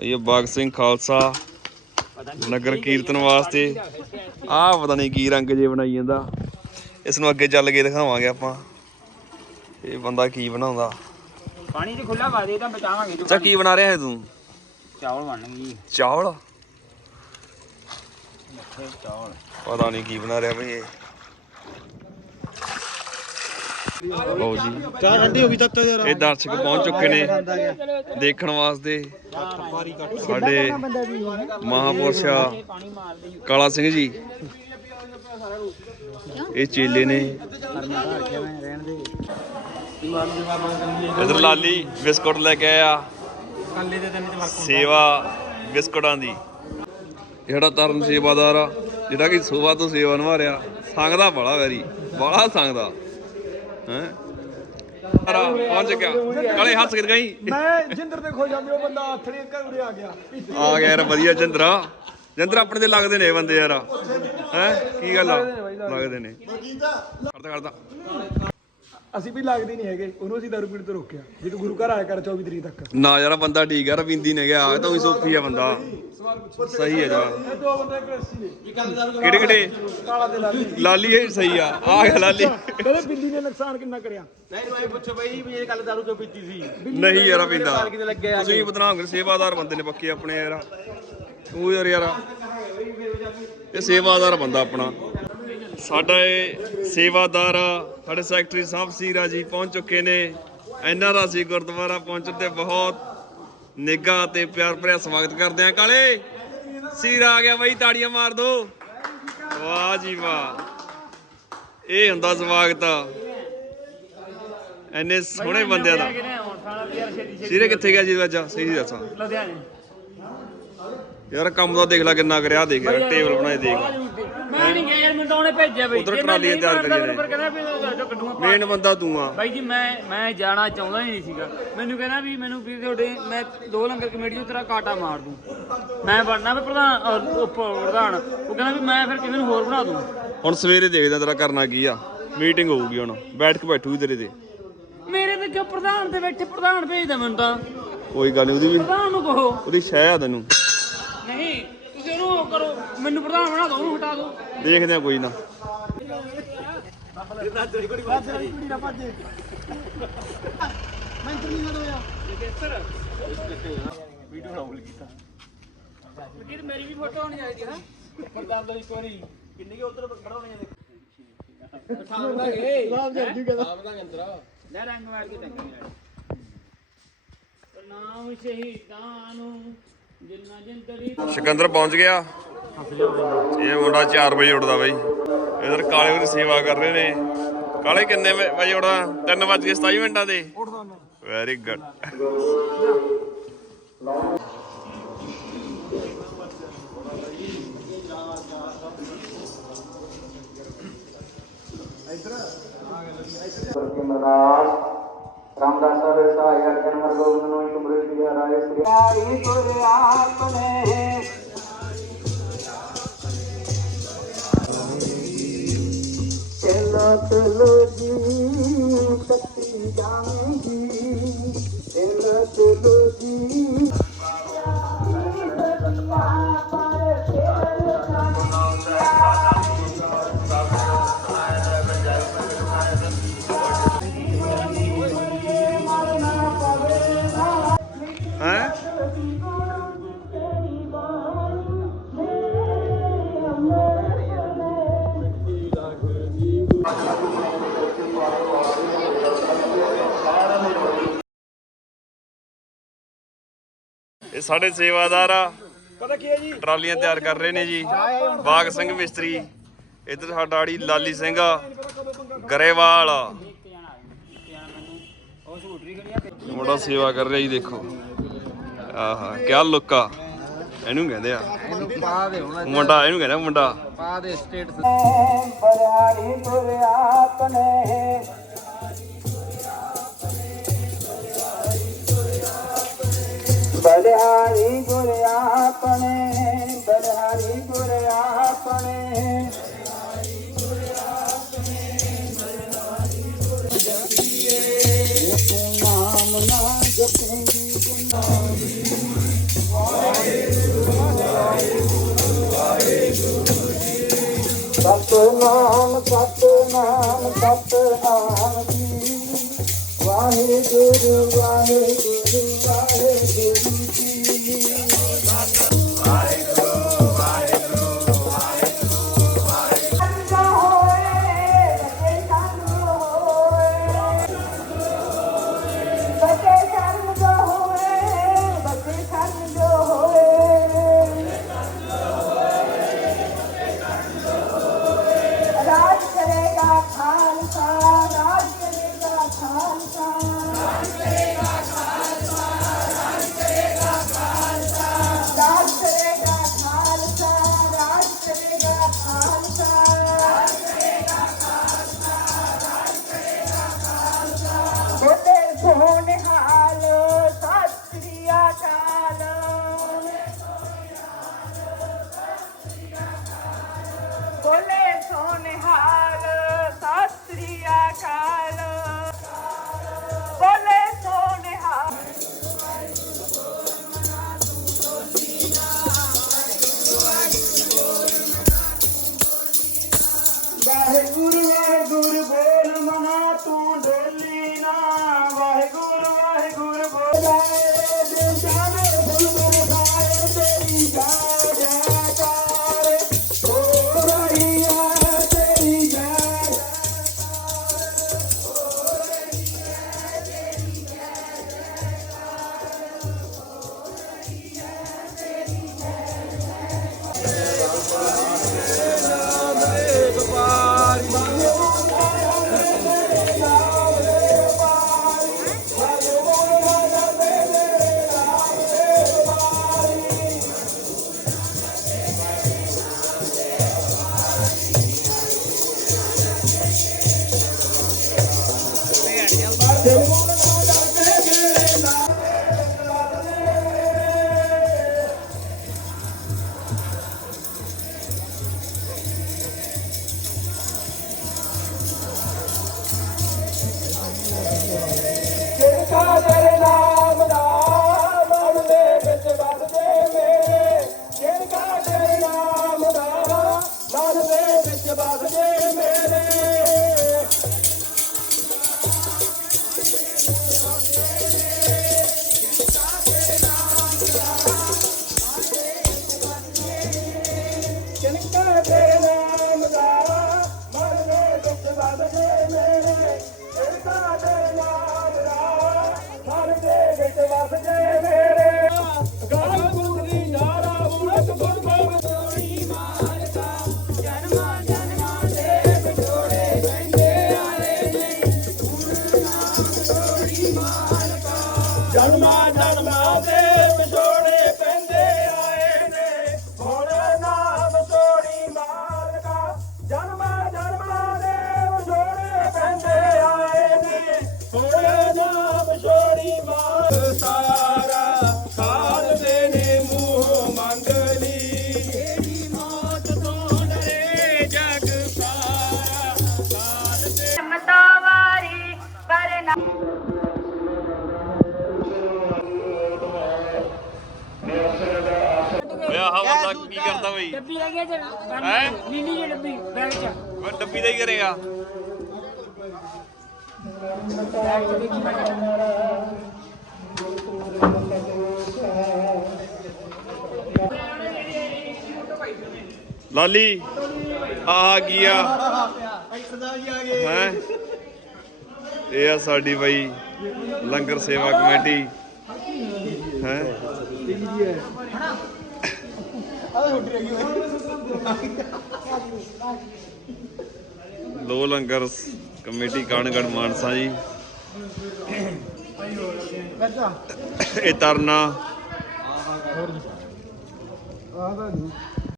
ਇਹ ਬਾਗ ਸਿੰਘ ਖਾਲਸਾ ਨਗਰ ਕੀਰਤਨ ਵਾਸਤੇ। ਆਹ ਪਤਾ ਨਹੀਂ ਕੀ ਰੰਗ ਜੇ ਬਣਾਈ ਜਾਂਦਾ। ਇਸ ਨੂੰ ਅੱਗੇ ਚੱਲ ਕੇ ਦਿਖਾਵਾਂਗੇ ਆਪਾਂ। ਇਹ ਬੰਦਾ ਕੀ ਬਣਾਉਂਦਾ। ਪਾਣੀ ਤੇ ਖੁੱਲਾ ਵਾ ਦੇ ਤਾਂ ਬਚਾਵਾਂਗੇ। ਅੱਛਾ ਕੀ ਬਣਾ ਰਿਹਾ ਹੈ ਤੂੰ? ਚਾਵਲ ਬਣਨਗੇ। ਜੀ ਚਾਵਲ? ਮਿੱਠੇ ਚਾਵਲ। ਪਤਾ ਨਹੀਂ ਕੀ ਬਣਾ ਰਿਹਾ ਬਈ ਇਹ। ਲਓ ਜੀ। ਚਾਹ ਠੰਡੀ ਹੋ ਗਈ ਤੱਕ ਯਾਰ। ਇਹ ਦਰਸ਼ਕ ਪਹੁੰਚ ਚੁੱਕੇ ਨੇ ਦੇਖਣ ਵਾਸਤੇ। ਸਾਡੇ ਮਹਾਪੁਰਸ਼ ਕਾਲਾ ਸਿੰਘ ਜੀ। ਇਹ ਚੇਲੇ ਨੇ। ਇਧਰ ਲਾਲੀ ਬਿਸਕੁਟ ਲੈ ਕੇ ਆਇਆ। ਸੇਵਾ ਬਿਸਕੁਟਾਂ ਦੀ। ਜਿਹੜਾ ਤਰਨ ਸੇਵਾਦਾਰ ਆ। ਜਿਹੜਾ ਕਿ ਸੋਵਾ ਤੋਂ ਸੇਵਾ ਨਿਭਾ ਸੰਗਦਾ ਬੜਾ ਵੈਰੀ। ਬੜਾ ਸੰਗਦਾ ਹੈ? ਪਹੁੰਚ ਗਿਆ ਕਾਲੇ ਹੱਸ ਕੇ ਗਈ ਮੈਂ ਜਿੰਦਰ ਦੇ ਖੋ ਜਾਂਦੇ ਉਹ ਬੰਦਾ ਆਥਣੇ ਘਰ ਉਰੇ ਆ ਗਿਆ। ਆ ਗਿਆ ਯਾਰ ਵਧੀਆ ਜਿੰਦਰਾ। ਜਿੰਦਰਾ ਆਪਣੇ ਤੇ ਲੱਗਦੇ ਨੇ ਬੰਦੇ ਯਾਰ। ਹੈ? ਕੀ ਗੱਲ ਆ? ਲੱਗਦੇ ਨੇ। ਕਰਦਾ ਕਰਦਾ। ਅਸੀਂ ਵੀ ਲੱਗਦੇ ਨਹੀਂ ਹੈਗੇ ਉਹਨੂੰ ਅਸੀਂ ਦਾਰੂ ਪੀਣ ਤੋਂ ਰੋਕਿਆ। ਜੇ ਤੂੰ ਗੁਰੂ ਘਰ ਆਇਆ ਕਰ 24 ਤਰੀਕ ਤੱਕ। ਨਾ ਯਾਰ ਬੰਦਾ ਠੀਕ ਆ ਰਵਿੰਦੀ ਨੇ ਗਿਆ ਤਾਂ ਵੀ ਸੋਫੀ ਆ ਬੰਦਾ। ਸਹੀ ਹੈ ਜਵਾ ਇਹ ਦੋ ਬੰਦੇ ਕ੍ਰਿਸਚੀ ਨੇ। ਕਿਹੜੇ ਕਿਹੜੇ? ਕਾਲਾ ਤੇ ਲਾਲੀ। ਲਾਲੀ ਇਹ ਸਹੀ ਆ ਆ ਗਿਆ ਲਾਲੀ। ਕਹਿੰਦੇ ਬਿੱਲੀ ਨੇ ਨੁਕਸਾਨ ਕਿੰਨਾ ਕਰਿਆ? ਨਹੀਂ ਭਾਈ ਪੁੱਛੋ ਬਈ ਵੀ ਇਹ ਕੱਲ ਦਾਰੂ ਕਿਉਂ ਪੀਤੀ ਸੀ? ਨਹੀਂ ਯਾਰ ਪਿੰਦਾ ਤੁਸੀਂ ਵੀ ਬਦਨਾਮ ਕਰ ਸੇਵਾਦਾਰ ਬੰਦੇ ਨੇ ਪੱਕੇ ਆਪਣੇ ਯਾਰ। ਤੂੰ ਯਾਰ ਯਾਰ। ਇਹ ਸੇਵਾਦਾਰ ਬੰਦਾ ਆਪਣਾ। ਸਾਡਾ ਇਹ ਸੇਵਾਦਾਰ ਸਾਡੇ ਸੈਕਟਰੀ ਸਾਹਿਬ ਸੀਰਾ ਜੀ ਪਹੁੰਚ ਚੁੱਕੇ ਨੇ। ਇਹਨਾਂ ਦਾ ਅਸੀਂ ਗੁਰਦੁਆਰਾ ਪਹੁੰਚਣ ਤੇ ਬਹੁਤ ਨਿੱਘਾ ਤੇ ਪਿਆਰ ਭਰਿਆ ਸਵਾਗਤ ਕਰਦੇ ਆ ਕਾਲੇ ਸੀਰਾ ਆ ਗਿਆ ਬਈ ਤਾੜੀਆਂ ਮਾਰ ਦੋ। ਵਾਹ ਜੀ ਵਾਹ। ਇਹ ਹੁੰਦਾ ਸਵਾਗਤ ਐਨੇ ਸੋਹਣੇ ਬੰਦਿਆਂ ਦਾ। ਸੀਰੇ ਕਿੱਥੇ ਗਿਆ ਜੀ ਅੱਜ? ਸਹੀ ਦੱਸਾਂ। ਲੁਧਿਆਣੇ। ਯਾਰ ਕੰਮ ਦਾ ਦੇਖ ਲੈ ਕਿੰਨਾ ਕਰਿਆ ਦੇਖ ਟੇਬਲ ਬਣਾਏ ਦੇਖ। ਮੈਂ ਨਹੀਂ ਗਿਆ ਯਾਰ ਮੈਨੂੰ ਤਾਂ ਉਹਨੇ ਭੇਜਿਆ ਬਈ। ਉੱਧਰ ਟਰਾਲੀਆਂ ਤਿਆਰ ਕਰੀਆਂ ਫਿਰ ਕਹਿੰਦਾ ਵੀ ਜੋ ਕੱਢੂਗਾ ਮੇਨ ਬੰਦਾ ਤੂੰ ਆ। ਬਾਈ ਜੀ ਮੈਂ ਮੈਂ ਜਾਣਾ ਚਾਹੁੰਦਾ ਹੀ ਨਹੀਂ ਸੀਗਾ। ਮੈਨੂੰ ਕਹਿੰਦਾ ਵੀ ਮੈਨੂੰ ਵੀ ਤੁਹਾਡੇ ਮੈਂ ਦੋ ਲੰਗਰ ਕਮੇਟੀ ਨੂੰ ਤੇਰਾ ਕਾਟਾ ਮਾਰ ਦੂੰ। ਮੈਂ ਬਣਨਾ ਵੀ ਪ੍ਰਧਾਨ ਉਪ ਪ੍ਰਧਾਨ। ਉਹ ਕਹਿੰਦਾ ਵੀ ਮੈਂ ਫਿਰ ਕਿਸੇ ਨੂੰ ਹੋਰ ਬਣਾ ਦੂੰ। ਹੁਣ ਸਵੇਰੇ ਦੇਖਦਾ ਤੇਰਾ ਕਰਨਾ ਕੀ ਆ। ਮੀਟਿੰਗ ਹੋਊਗੀ ਹੁਣ। ਬੈਠ ਕੇ ਬੈਠੂਗੀ ਤੇਰੇ ਤੇ। ਮੇਰੇ ਤੇ ਕਿਉਂ ਪ੍ਰਧਾਨ ਤੇ ਬੈਠੇ ਪ੍ਰਧਾਨ ਭੇਜਦਾ ਮੈਨੂੰ ਤਾਂ। ਕੋਈ ਗੱਲ ਨਹੀਂ ਉਹਦੀ ਵੀ ਪ੍ਰਧਾਨ ਨੂੰ ਕਹੋ। ਉਹਦੀ ਸ਼ਹਿ ਆ ਤੈਨੂੰ। ਨਹੀਂ ਉਹ ਕਰੋ ਮੈਨੂੰ ਪ੍ਰਧਾਨ ਬਣਾ ਦਿਓ ਉਹਨੂੰ ਹਟਾ ਦਿਓ ਦੇਖਦੇ ਆ ਕੋਈ ਨਾ। ਫਿਰ ਮੇਰੀ ਵੀ ਫੋਟੋ ਹੋਣੀ ਚਾਹੀਦੀ ਹੈ ਪ੍ਰਧਾਨ ਦਾ ਇੱਕ ਵਾਰੀ ਕਿੰਨੀ ਕਿ ਉਧਰ ਖੜਾਉਣੀ ਹੈ ਲੈ ਰੰਗ ਮਾਰ ਕੇ ਟੰਗਣੀ ਨਾਮ ਸ਼ਹੀਦਾਂ ਨੂੰ। ਸਿਕੰਦਰ ਪਹੁੰਚ ਗਿਆ। ਇਹ ਮੁੰਡਾ 4 ਵਜੇ ਉੱਠਦਾ ਬਾਈ। ਇਧਰ ਕਾਲੇ ਉਹਦੀ ਸੇਵਾ ਕਰ ਰਹੇ ਨੇ। ਕਾਲੇ ਕਿੰਨੇ ਵ- ਵਜੇ ਉੱਠਦਾ? 3 ਵਜੇ 27 ਮਿੰਟਾਂ ਦੇ। ਵੈਰੀ ਗੁੱਡ ਮਰਦਾਸ ਰਾਮਦਾਸ ਸਾਹਿਬ ਸਹਾਇ ਅਰਜਨ ਹਰ ਗੋਬਿੰਦ ਨੂੰ ਤੁਮਰੇ ਕੀ ਹਰਾਏ ਸ੍ਰੀ ਹਰੀ ਗੁਰ ਆਪਣੇ। ਚਲੋ ਚਲੋ ਜੀ ਸ਼ਕਤੀ ਜਾਣੇਗੀ ਚਲੋ ਚਲੋ ਇਹ ਸਾਡੇ ਸੇਵਾਦਾਰ ਆ। ਪਤਾ ਕੀ ਹੈ ਜੀ? ਟਰਾਲੀਆਂ ਤਿਆਰ ਕਰ ਰਹੇ ਨੇ ਜੀ। ਬਾਗ ਸਿੰਘ ਮਿਸਤਰੀ ਇੱਧਰ ਸਾਡਾ ਆੜੀ ਲਾਲੀ ਸਿੰਘ ਗਰੇਵਾਲ ਉਹ ਸਕੂਟਰੀ ਖੜੀ ਆ। ਮੁੰਡਾ ਸੇਵਾ ਕਰ ਰਿਹਾ ਜੀ ਦੇਖੋ। ਆਹਾ ਕੀ ਲੁੱਕਾ ਇਹਨੂੰ ਕਹਿੰਦੇ ਆ। ਪਾ ਦੇ ਹੁਣ ਮੁੰਡਾ ਇਹਨੂੰ ਕਹਿੰਦਾ ਮੁੰਡਾ। ਪਾ ਦੇ ਸਟੇਟ ਬਰਿਆਰੀ ਗੁਰ ਆਪਣੇ ਬਲਿਹਾਰੀ ਗੁਰ ਆਪਣੇ, ਬਲਿਹਾਰੀ ਗੁਰ ਆਪਣੇ। ਨਾਮ ਨਾ ਜਪੇਂਗੀ ਗੁਨਾਹੀ। ਸਤਨਾਮ ਸਤਨਾਮ ਸਤਨਾਮ ਜੀ ਵਾਹਿਗੁਰੂ ਵਾਹਿਗੁਰੂ। outside. ਬਈ। ਡੱਬੀ ਲੈ ਗਿਆ ਜਰਾ ਹੈਂ? ਨੀਲੀ ਜਿਹੀ ਡੱਬੀ ਬੈਗ ਚ। ਮੈਂ ਡੱਬੀ ਦਾ ਹੀ ਕਰੇਗਾ। ਲਾਲੀ ਆ ਗਿਆ ਹੈ? ਇਹ ਆ ਸਾਡੀ ਬਾਈ ਲੰਗਰ ਸੇਵਾ ਕਮੇਟੀ। ਹੈ? ਆਹ ਲੋ ਲੰਗਰ ਕਮੇਟੀ ਕਾਣਗੜ ਮਾਨਸਾ ਜੀ। ਇਹ ਤਰਨਾ। ਆਹ ਤਾਂ ਨਹੀਂ